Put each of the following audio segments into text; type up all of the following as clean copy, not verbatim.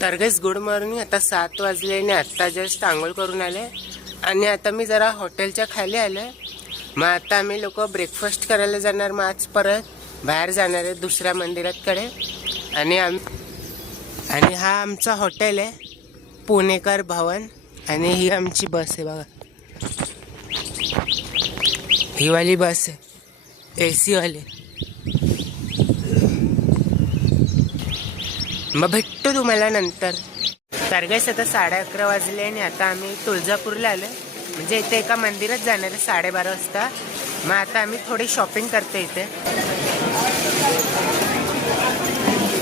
तर guys good morning. आता 7 वाजले आणि आता जस्ट आंघोळ करून आले आणि आता मी जरा हॉटेलच्या खाली आले। मग आता आम्ही लोक ब्रेकफास्ट करायला जाणार। मग आज परत बाहेर जाणार आहे दुसऱ्या मंदिराकडे। आणि हा आमचा हॉटेल आहे पुणेकर भवन। आणि ही आमची बस आहे बघा, ही वाली बस आहे AC वाली। मग भेटतो तुम्हाला नंतर। तर गाइस आता 11:30 वाजले आणि आता आम्ही तुळजापूरला आलो, म्हणजे इथे एका मंदिरात जाणार आहे 12:30 वाजता। मग आता आम्ही थोडी शॉपिंग करतो इथे,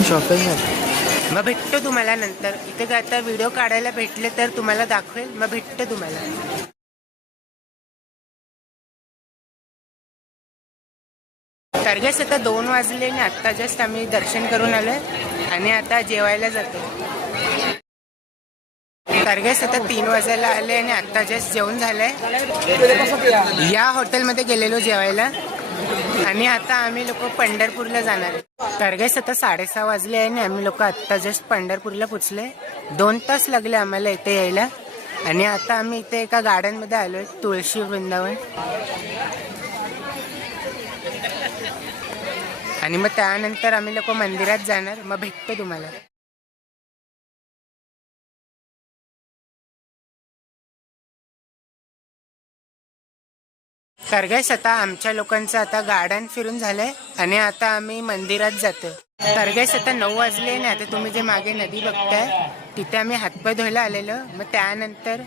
शॉपिंग। मग भेटतो तुम्हाला नंतर। इथे आता व्हिडिओ काढायला भेटले तर तुम्हाला दाखवेल। मग भेटतो तुम्हाला। तर गाइस आता 2 वाजले आणि आता जस्ट आम्ही दर्शन करून आलोय आणि आता जेवायला जातो। तर गाइस आता 3 वाजायला आले आणि आता जस्ट जेवण झालंय। या हॉटेलमध्ये गेलेलो जेवायला आणि आता आम्ही लोक पंढरपूरला जाणार आहे। तर गाइस आता 6:30 वाजले आणि आम्ही लोक आता जस्ट पंढरपूरला पोचले। 2 तास लागले आम्हाला इथे यायला। आणि आता आम्ही इथे एका गार्डनमध्ये आलोय, तुळशी वृंदावन। आणि मग त्यानंतर आम्ही लोक मंदिरात जाणार। मग भेटतो तुम्हाला। तर गाइस आता आमच्या लोकांचं आता गार्डन फिरून झालंय आणि आता आम्ही मंदिरात जातो। तर गाइस आता 9 वाजले आणि आता तुम्ही जे मागे नदी बघताय तिथे आम्ही हातपाय धुवायला आलेलो। मग त्यानंतर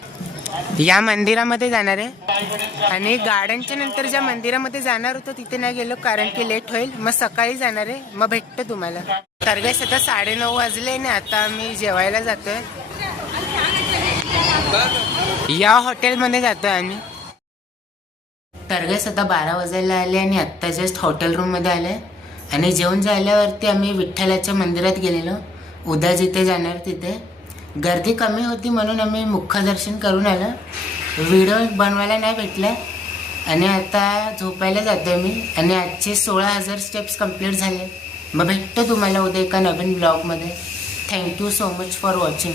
या मंदिरामध्ये जाणार आहे आणि गार्डनच्या नंतर ज्या मंदिरामध्ये जाणार होतो तिथे नाही गेलो कारण की लेट होईल। मग सकाळी जाणार आहे। मग भेटतो तुम्हाला। तर गाइस आता 9:30 वाजले आणि आता आम्ही जेवायला जातोय, या हॉटेलमध्ये जातोय आम्ही। तर गाइस आता 12 वाजायला आले आणि आत्ता जस्ट हॉटेल रूममध्ये आले आणि जेवण झाल्यावरती आम्ही विठ्ठलाच्या मंदिरात गेलेलो, उद्या जिथे जाणार तिथे। गर्दी कमी होती म्हणून आम्ही मुखदर्शन करून आलो, व्हिडिओ बनवायला नाही भेटला। आणि आता झोपायला जातोय मी आणि आजचे 16,000 स्टेप्स कंप्लीट झाले। मग भेटतो तुम्हाला उद्या एका नवीन ब्लॉगमध्ये। Thank you so much for watching.